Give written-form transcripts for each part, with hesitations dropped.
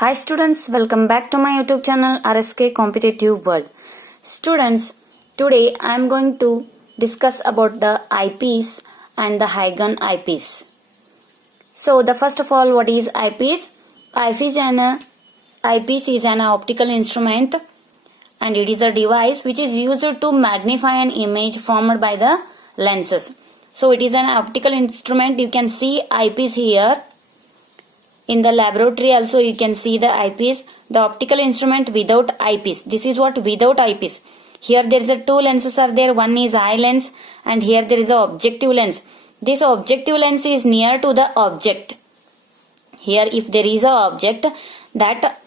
Hi students, welcome back to my YouTube channel RSK Competitive World. Students, today I am going to discuss about the eyepiece and the Huygens eyepiece. So the first of all, what is eyepiece? Eyepiece is an optical instrument and it is a device which is used to magnify an image formed by the lenses. So it is an optical instrument. You can see eyepiece here. In the laboratory also you can see the eyepiece, the optical instrument without eyepiece. This is what without eyepiece. Here there is a two lenses are there. One is eye lens and here there is a objective lens. This objective lens is near to the object. Here if there is a object, that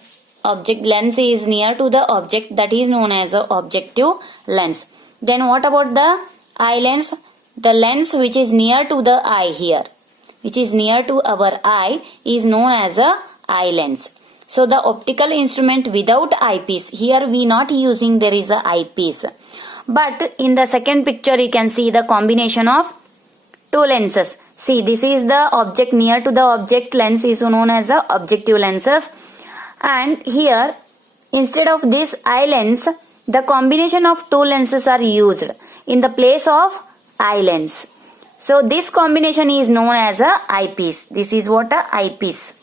object lens is near to the object, that is known as a objective lens. Then what about the eye lens? The lens which is near to the eye here, which is near to our eye, is known as a eye lens. So the optical instrument without eyepiece, here we not using there is a eyepiece. But in the second picture you can see the combination of two lenses. See, this is the object, near to the object lens is known as the objective lenses. And here instead of this eye lens, the combination of two lenses are used in the place of eye lens. So this combination is known as a eyepiece. This is what a eyepiece.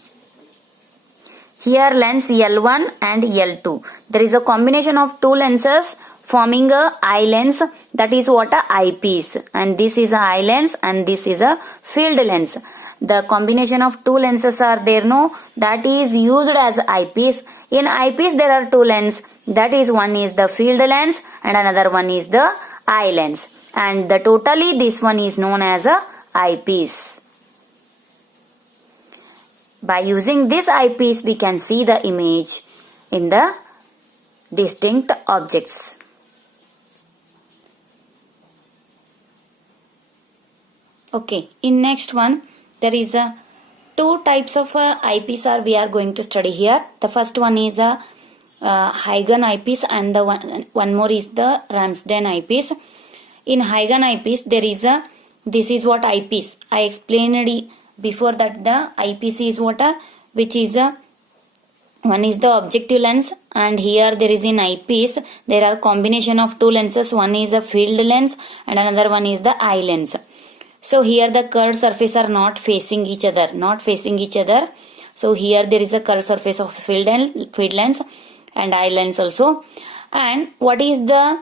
Here lens L1 and L2. There is a combination of two lenses forming a eye lens. That is what a eyepiece. And this is a eye lens and this is a field lens. The combination of two lenses are there, no? That is used as eyepiece. In eyepiece there are two lenses. That is, one is the field lens and another one is the eye lens. And the totally this one is known as a eyepiece. By using this eyepiece we can see the image in the distinct objects. Okay, in next one there is a two types of eyepiece we are going to study here. The first one is a Huygens eyepiece and the one more is the Ramsden eyepiece. In Huygens eyepiece there is a, this is what eyepiece. I explained before that the eyepiece is what which is a, one is the objective lens and here there is in eyepiece there are combination of two lenses. One is a field lens and another one is the eye lens. So here the curved surface are not facing each other, So here there is a curved surface of field lens and eye lens also. And what is the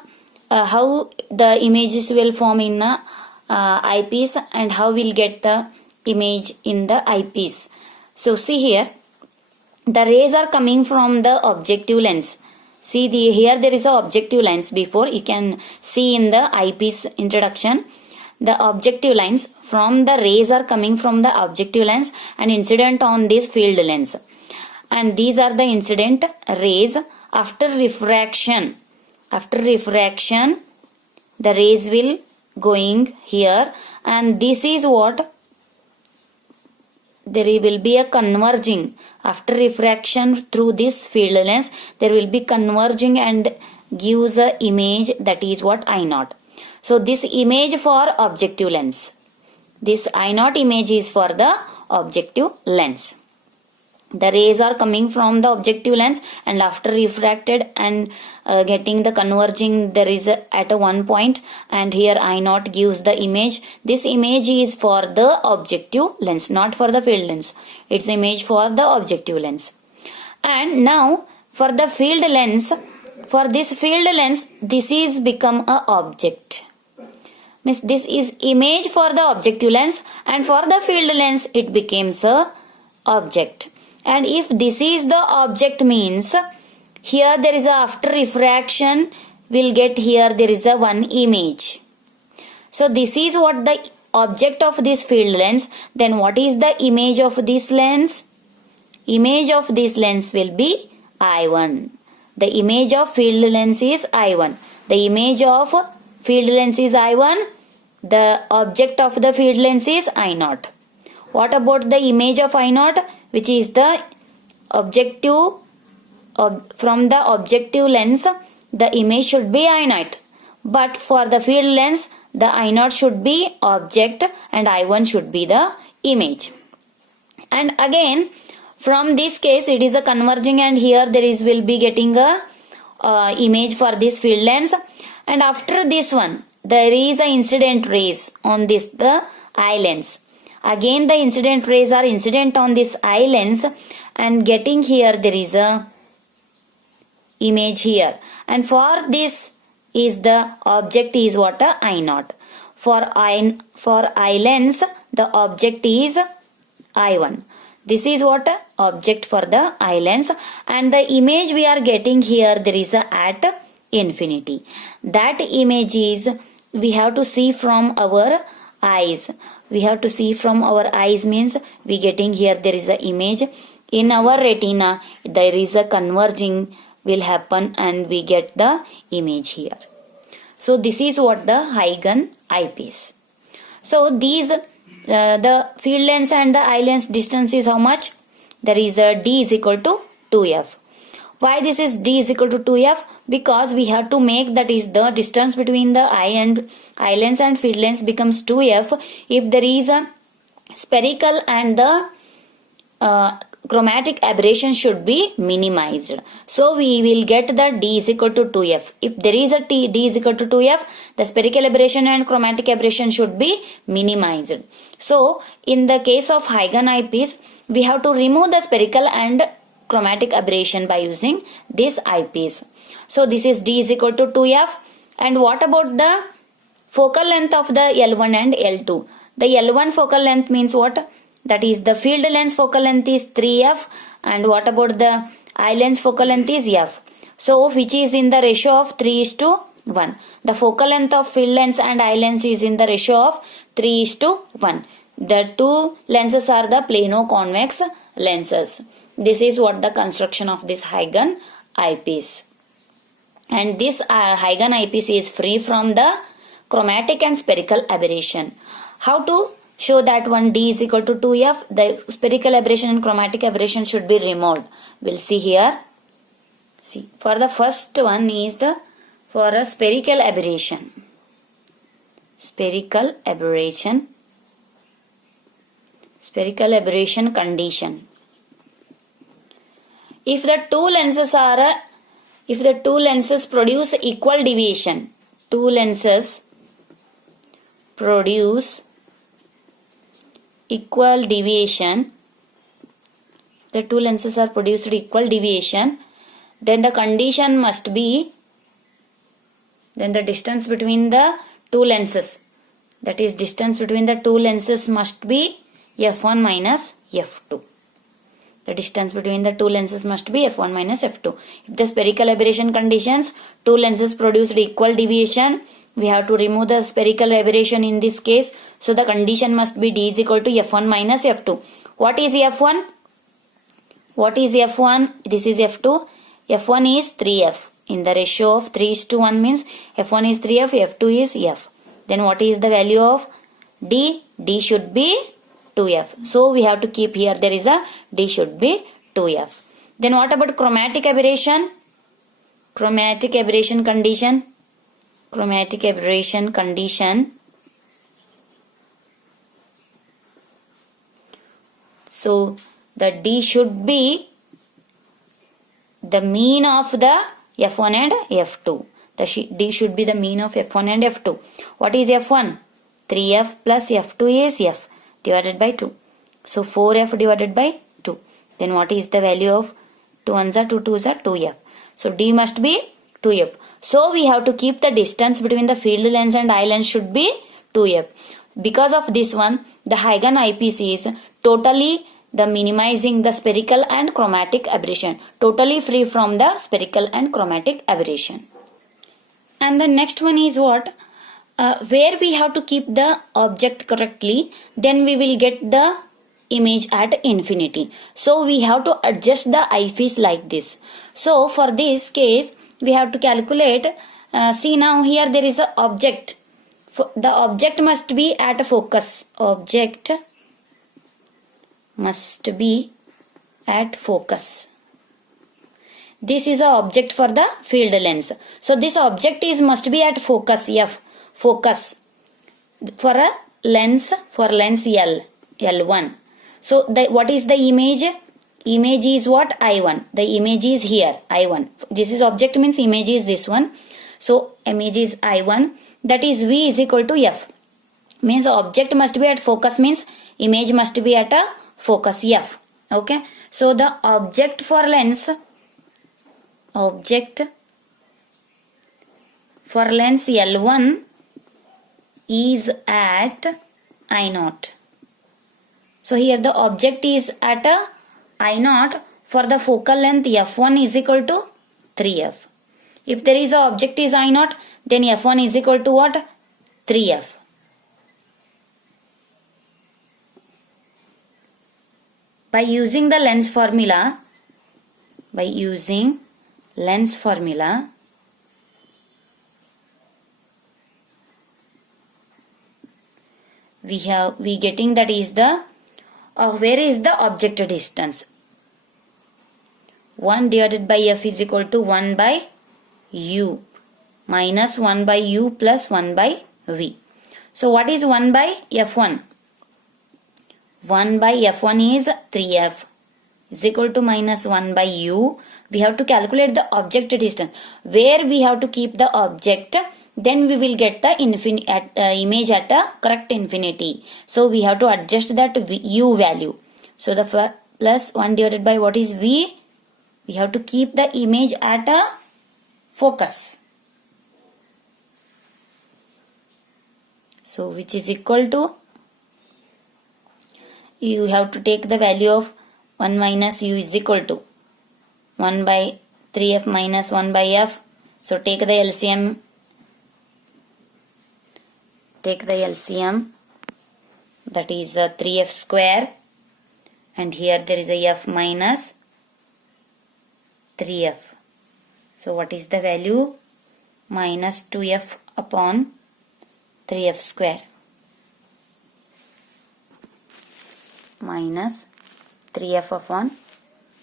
how the images will form in a eyepiece and how we'll get the image in the eyepiece. So see here, the rays are coming from the objective lens. See here there is a objective lens. Before you can see in the eyepiece introduction, the objective lens, from the rays are coming from the objective lens and incident on this field lens. And these are the incident rays. After refraction, the rays will going here and this is what there will be a converging. After refraction through this field lens, there will be converging and gives a image, that is what I naught. So this image for objective lens. This I naught image is for the objective lens. The rays are coming from the objective lens and after refracted and getting the converging, there is at a one point and here I naught gives the image. This image is for the objective lens, not for the field lens. It's image for the objective lens. And now for the field lens, for this field lens, this is become a object. Means this is image for the objective lens and for the field lens it becomes a object. And if this is the object means here there is a after refraction we'll get here there is a one image. So this is what the object of this field lens. Then what is the image of this lens? Image of this lens will be I1. The image of field lens is I1. The image of field lens is I1. The object of the field lens is I0. What about the image of I0, which is the objective from the objective lens? The image should be I0. But for the field lens, the I0 should be object and I1 should be the image. And again From this case it is a converging, and here there is will be getting a image for this field lens. And after this one there is a incident rays on this the eye lens. Again the incident rays are incident on this eye lens, and getting here there is a image here, and for this is the object is what? I naught. For eye lens the object is I1. This is what? Object for the eye lens, and the image we are getting here there is a at infinity. That image is we have to see from our eyes. We have to see from our eyes means we getting here there is a image in our retina, there is a converging will happen, and we get the image here. So this is what the Huygens eyepiece. So these the field lens and the eye lens distance is how much? There is a d is equal to 2f. Why this is d is equal to 2f? Because we have to make that is the distance between the eye lens and field lens becomes 2f if there is a spherical and the chromatic aberration should be minimized. So we will get the d is equal to 2f. If there is a d is equal to 2f, the spherical aberration and chromatic aberration should be minimized. So in the case of Huygens eyepiece, we have to remove the spherical and chromatic aberration by using this eyepiece. So this is d is equal to 2f. And what about the focal length of the L1 and L2? The L1 focal length means what? That is the field lens focal length is 3f, and what about the eye lens focal length is f. So which is in the ratio of 3:1. The focal length of field lens and eye lens is in the ratio of 3:1. The two lenses are the plano-convex lenses. This is what the construction of this Huygens eyepiece. And this Huygens eyepiece is free from the chromatic and spherical aberration. How to show that one? D is equal to 2f. The spherical aberration and chromatic aberration should be removed. We'll see here. See, for the first one is the for a spherical aberration. Spherical aberration condition. If the two lenses produce equal deviation, two lenses produce equal deviation, the two lenses are produced equal deviation, then the condition must be, then the distance between the two lenses, that is distance between the two lenses must be f1 minus f2. The distance between the two lenses must be f1 minus f2. If the spherical aberration conditions, two lenses produced equal deviation, we have to remove the spherical aberration in this case. So the condition must be d is equal to f1 minus f2. What is f1? What is f1? This is f2. f1 is 3f. In the ratio of 3:1 means f1 is 3f, f2 is f. Then what is the value of d? D should be 2f. So we have to keep here there is a d should be 2f. Then what about chromatic aberration? Chromatic aberration condition. Chromatic aberration condition. So the d should be the mean of the f1 and f2. The d should be the mean of f1 and f2. What is f1? 3f plus f2 is f divided by 2. So 4f divided by 2. Then what is the value of 2 1s are 2 2s are 2f. So d must be 2f. So we have to keep the distance between the field lens and eye lens should be 2f. Because of this one, the Huygens eyepiece is totally the minimizing the spherical and chromatic aberration. Totally free from the spherical and chromatic aberration. And the next one is what? Where we have to keep the object correctly, then we will get the image at infinity. So we have to adjust the eyepiece like this. So for this case, we have to calculate. See now here there is an object. The object must be at focus. Object must be at focus. This is an object for the field lens. So this object is must be at focus f. Focus for a lens, for lens L1. So what is the image? image is what? I1. The image is here, I1. This is object means image is this one. So image is I1, that is V is equal to F. Means object must be at focus, means image must be at a focus F. Okay. So the object for lens L1 is at I0. So here the object is at a I0 for the focal length f1 is equal to 3f. If there is a object is I0, then f1 is equal to what? 3f. By using the lens formula, we getting that is the where is the object distance? 1 divided by f is equal to 1 by u minus 1 by u plus 1 by v. So what is 1 by f1? 1 by f1 is 3f is equal to minus 1 by u. We have to calculate the object distance. Where we have to keep the object, then we will get the image at a correct infinity. So we have to adjust that u value. So the plus 1 divided by what is v? We have to keep the image at a focus. So which is equal to, you have to take the value of 1 minus u is equal to 1 by 3f minus 1 by f. So take the LCM. That is 3f square, and here there is a f minus 3f. So what is the value? Minus 2f upon 3f square. Minus 3f upon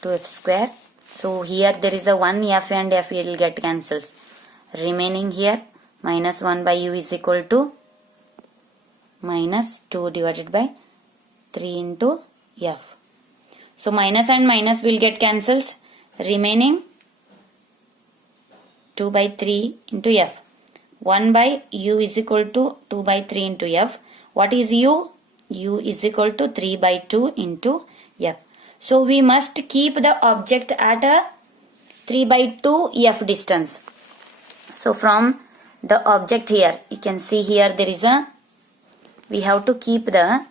2f square. So here there is a 1 f and f will get cancels. Remaining here minus 1 by u is equal to minus 2 divided by 3 into f. So minus and minus will get cancels. Remaining 2 by 3 into f. 1 by u is equal to 2 by 3 into f. What is u? U is equal to 3 by 2 into f. So we must keep the object at a 3 by 2 f distance. So from the object here, you can see here there is a, we have to keep the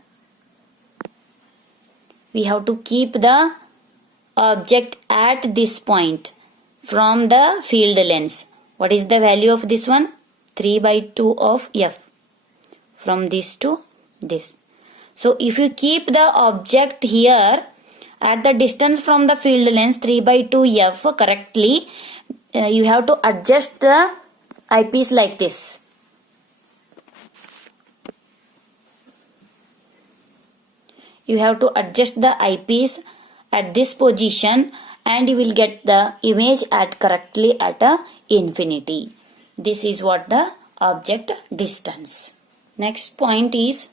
object at this point from the field lens. What is the value of this one? 3 by 2 of f. From this to this. So if you keep the object here at the distance from the field lens 3 by 2 f correctly, you have to adjust the eyepiece like this. You have to adjust the eyepiece at this position and you will get the image at correctly at a infinity. This is what the object distance. Next point is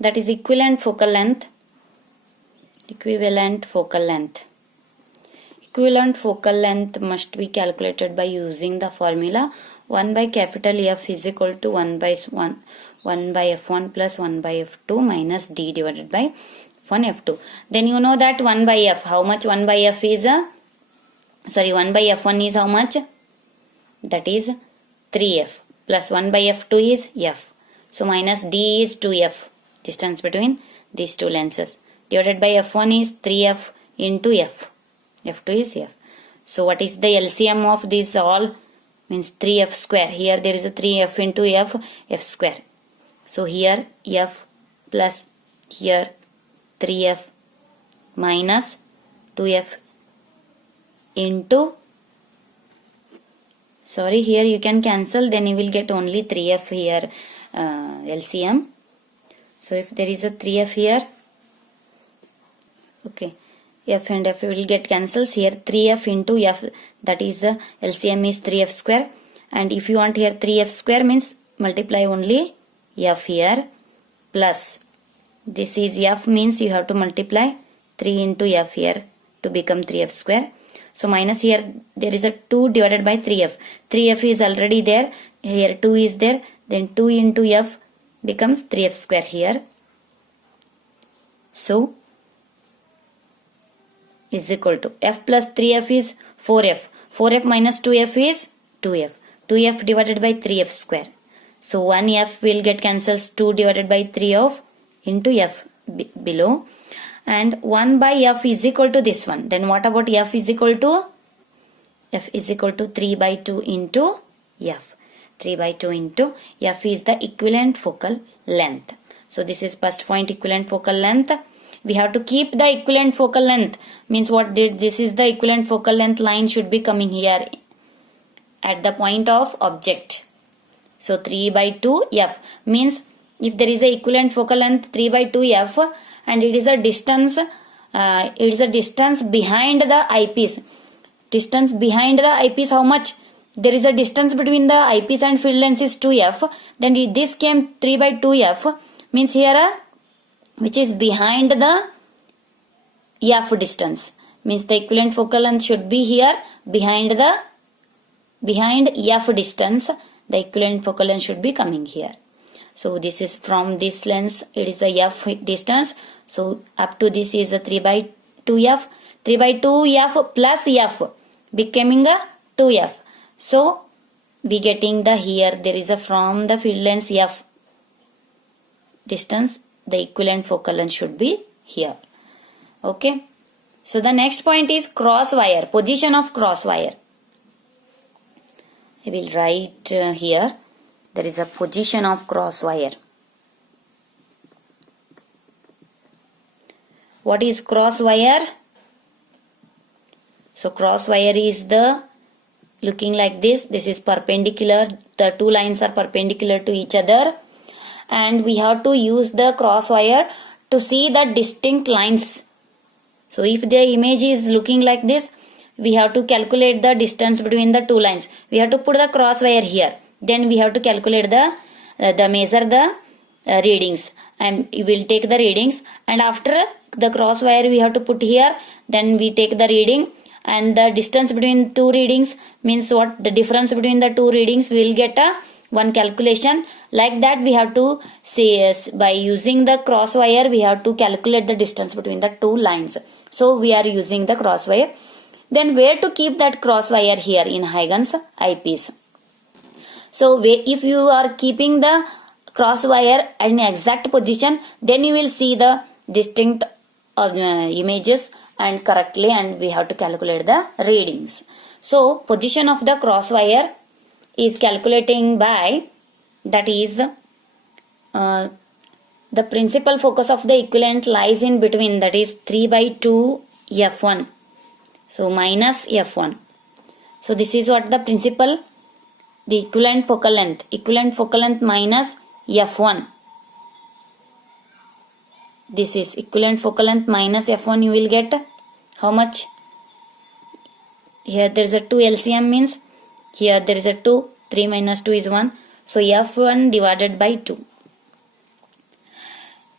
that is equivalent focal length. Equivalent focal length must be calculated by using the formula 1 by capital F is equal to 1 by f1 plus 1 by f2 minus d divided by 1 f2. Then you know that 1 by f, how much 1 by f is 1 by f1 is how much? That is 3f plus 1 by f2 is f. So minus d is 2f, distance between these two lenses, divided by f1 is 3f into f. f2 is f. So what is the LCM of this all? Means 3f square. Here there is a 3f into f square. So here f plus here 3f minus 2f into, here you can cancel, then you will get only 3f here LCM. So if there is a 3f here, okay, f and f will get cancels. Here 3f into f, that is the LCM is 3f square, and if you want here 3f square means multiply only f here plus this is f means you have to multiply 3 into f here, to become 3f square. So minus here there is a 2 divided by 3f. 3f is already there. Here 2 is there. Then 2 into f becomes 3f square here. So is equal to f plus 3f is 4f. 4f minus 2f is 2f. 2f divided by 3f square. So 1f will get cancels, 2 divided by 3 of into f below. And 1 by f is equal to this one. Then what about f is equal to? F is equal to 3 by 2 into f. 3 by 2 into f is the equivalent focal length. So this is first point, equivalent focal length. We have to keep the equivalent focal length. Means what this is the equivalent focal length line should be coming here at the point of object. So 3 by 2 f means if there is a equivalent focal length 3 by 2 f and it is a distance behind the eyepiece. Distance behind the eyepiece how much? There is a distance between the eyepiece and field length is 2f. Then this came 3 by 2f means here which is behind the f distance. Means the equivalent focal length should be here behind f distance. The equivalent focal length should be coming here. So this is from this lens, it is a f distance. So up to this is a 3 by 2f. 3 by 2f plus f becoming a 2f. So we getting the here there is a from the field length f distance, the equivalent focal length should be here. Okay. So the next point is cross wire, position of cross wire. I will write here. There is a position of cross wire. What is cross wire? So cross wire is the looking like this. This is perpendicular. The two lines are perpendicular to each other. And we have to use the cross wire to see the distinct lines. So if the image is looking like this, we have to calculate the distance between the two lines. We have to put the cross wire here. Then we have to calculate measure the readings, and we will take the readings, and after the cross wire we have to put here. Then we take the reading, and the distance between two readings means what? The difference between the two readings we will get one calculation. Like that we have to say by using the cross wire we have to calculate the distance between the two lines. So we are using the cross wire. Then where to keep that cross wire? Here in Huygens eyepiece. So if you are keeping the cross wire in exact position, then you will see the distinct images and correctly, and we have to calculate the readings. So position of the cross wire is calculating by, that is the principal focus of the equivalent lies in between, that is 3 by 2 f1. So minus f1. So this is what the principal, the equivalent focal length minus f1. This is equivalent focal length minus f1. You will get how much? Here there is a 2 LCM means here there is a 2, 3 minus 2 is 1. So f1 divided by 2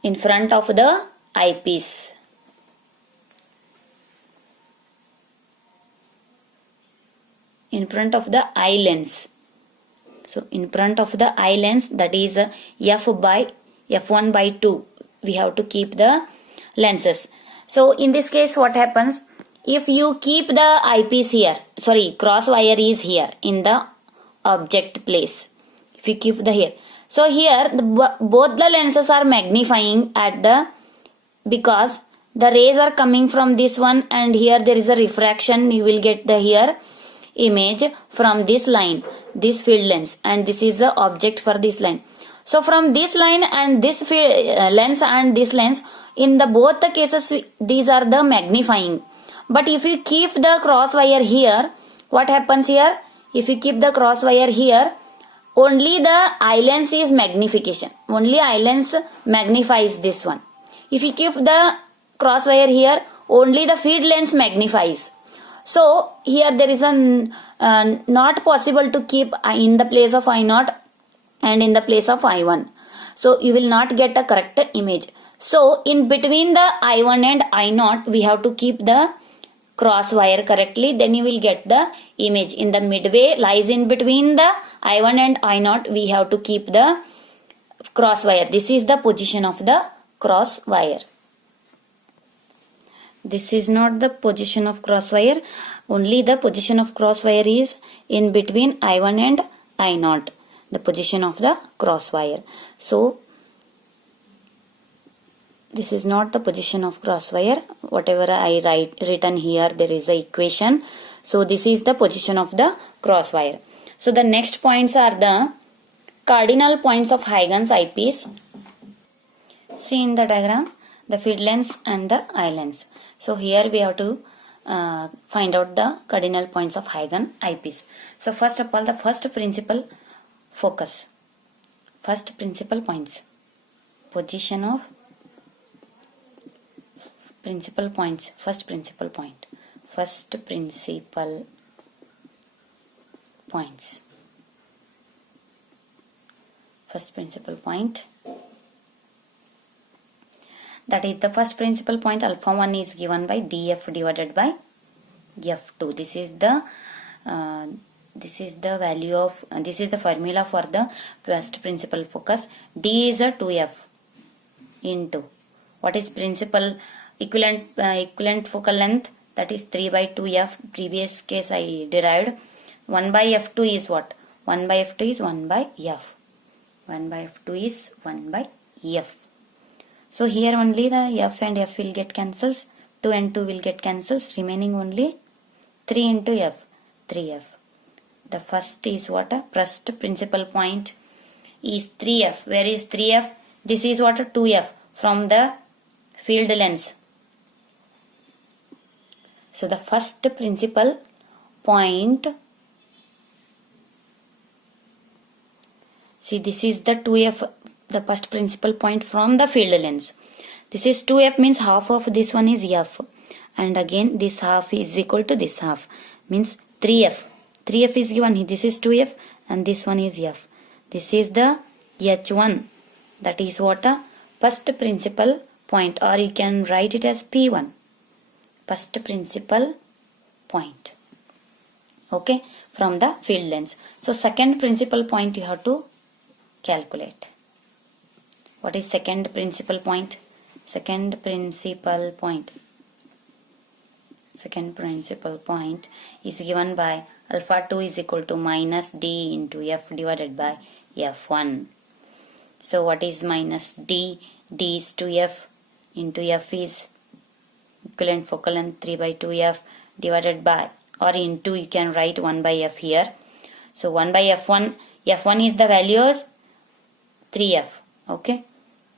in front of the eyepiece. In front of the eye lens. So in front of the eye lens, that is f1 by 2. We have to keep the lenses. So in this case what happens? If you keep the eyepiece here, cross wire is here in the object place. If you keep the here. So here both the lenses are magnifying because the rays are coming from this one, and here there is a refraction. You will get the here image from this line, this field lens, and this is the object for this line. So from this line and this lens and this lens, in the both the cases these are the magnifying. But if you keep the cross wire here, what happens here? If you keep the cross wire here, only the eye lens is magnification. Only eye lens magnifies this one. If you keep the cross wire here, only the field lens magnifies. So here there is not possible to keep in the place of I0 and in the place of I1. So you will not get a correct image. So in between the I1 and I0 we have to keep the cross wire correctly, then you will get the image. In the midway lies in between the I1 and I0, we have to keep the cross wire. This is the position of the cross wire. This is not the position of cross wire, only the position of cross wire is in between I1 and I0, the position of the cross wire. So this is not the position of cross wire. Whatever I written here, there is a equation. So this is the position of the cross wire. So the next points are the cardinal points of Huygens eyepiece. See in the diagram, the field lens and the eye lens. So here we have to find out the cardinal points of Huygens eyepiece. So first of all, the first principal focus. First principal points. Position of principal points. First principal point. First principal points. First principal point. That is the first principal point, alpha 1 is given by df divided by f2. This is the value of this is the formula for the first principal focus. D is a 2f into what is principal equivalent focal length, that is 3 by 2f. Previous case I derived. 1 by f2 is what? 1 by f2 is 1 by f. 1 by f2 is 1 by f. So here only the f and f will get cancels. 2 and 2 will get cancels. Remaining only 3 into f. 3f. The first is what? First principal point is 3f. Where is 3f? This is what? 2f from the field lens. So the first principal point, see this is the 2f, the first principal point from the field lens. This is 2f means half of this one is f, and again this half is equal to this half, means 3f. 3f is given, this is 2f and this one is f. This is the h1, that is what? First principal point, or you can write it as p1. First principal point. Okay, from the field lens. So second principal point you have to calculate. What is second principal point? Second principal point. Second principal point is given by alpha 2 is equal to minus d into f divided by f1. So what is minus d? D is 2f into f is equivalent focal length 3 by 2f divided by, or into, you can write 1 by f here. So 1 by f1, f1 is the values 3f. Okay.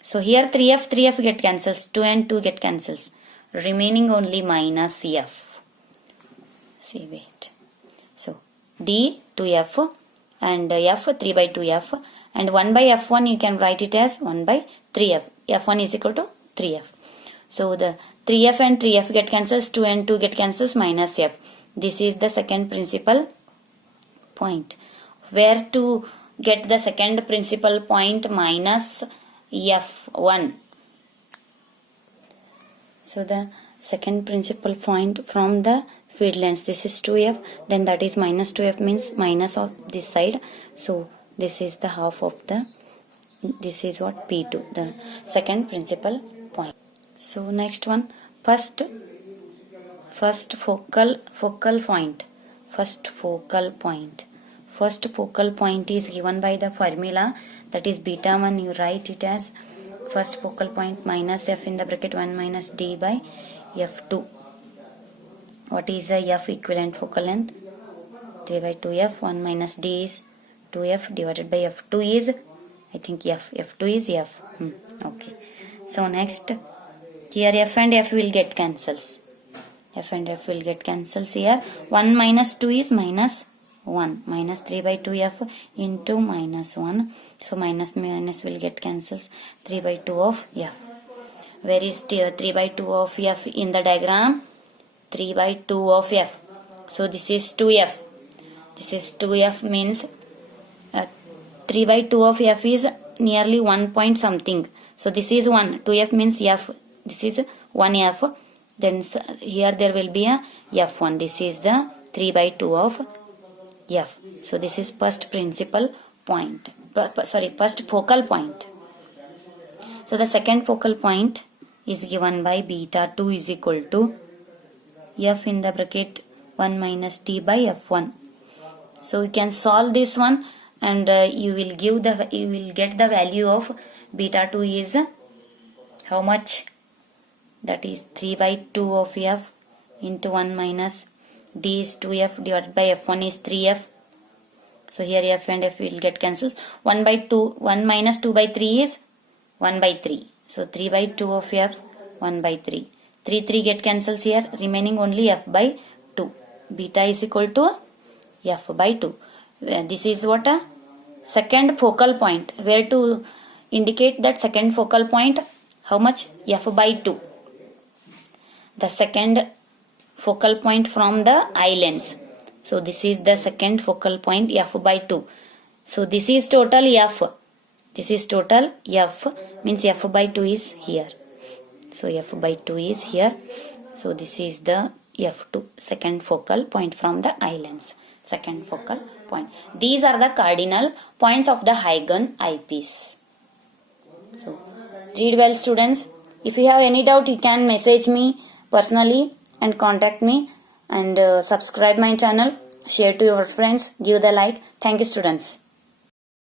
So here 3f get cancels, 2 and 2 get cancels. Remaining only minus f. See, wait. So d 2f and f 3 by 2f, and 1 by f1 you can write it as 1 by 3f. f1 is equal to 3f. So the 3f and 3f get cancels, 2 and 2 get cancels, minus f. This is the second principal point. Where to get the second principal point? Minus f1. So the second principal point from the field lens, this is 2f, then that is minus 2f means minus of this side. So this is the half of the, this is what? P2, the second principal point. So next one, first focal point. First focal point. First focal point is given by the formula, that is beta 1. You write it as first focal point minus f in the bracket 1 minus d by f2. What is the f equivalent focal length? 3 by 2f. 1 minus d is 2f divided by f2 is, I think f2 is f. Okay. So next, here f and f will get cancels. F and f will get cancels here. 1 minus 2 is minus 1. Minus 3 by 2f into minus 1. So minus will get cancels. 3 by 2 of f. Where is 3 by 2 of f in the diagram? 3 by 2 of f. So this is 2f. This is 2f means 3 by 2 of f is nearly 1 point something. So this is 1. 2f means f. This is 1f. then here there will be a f1. This is the 3 by 2 of f. So this is first principal point, first focal point. So the second focal point is given by beta 2 is equal to f in the bracket 1 minus t by f1. So you can solve this one, and you will get the value of beta 2 is how much? That is 3 by 2 of f into 1 minus d is 2f divided by f1 is 3f. So here f and f will get cancelled. 1 minus 2 by 3 is 1 by 3. So 3 by 2 of f, 1 by 3. 3 get cancels here, remaining only f by 2. Beta is equal to f by 2. This is what a second focal point. Where to indicate that second focal point? How much? F by 2. The second focal point from the eye lens. So this is the second focal point, f by 2. So this is total f. This is total f, means f by 2 is here. So f by 2 is here. So this is the f2, second focal point from the eye lens. Second focal point. These are the cardinal points of the Huygens eyepiece. So read well, students. If you have any doubt, you can message me personally and contact me, and subscribe my channel, share to your friends, give the like. Thank you, students.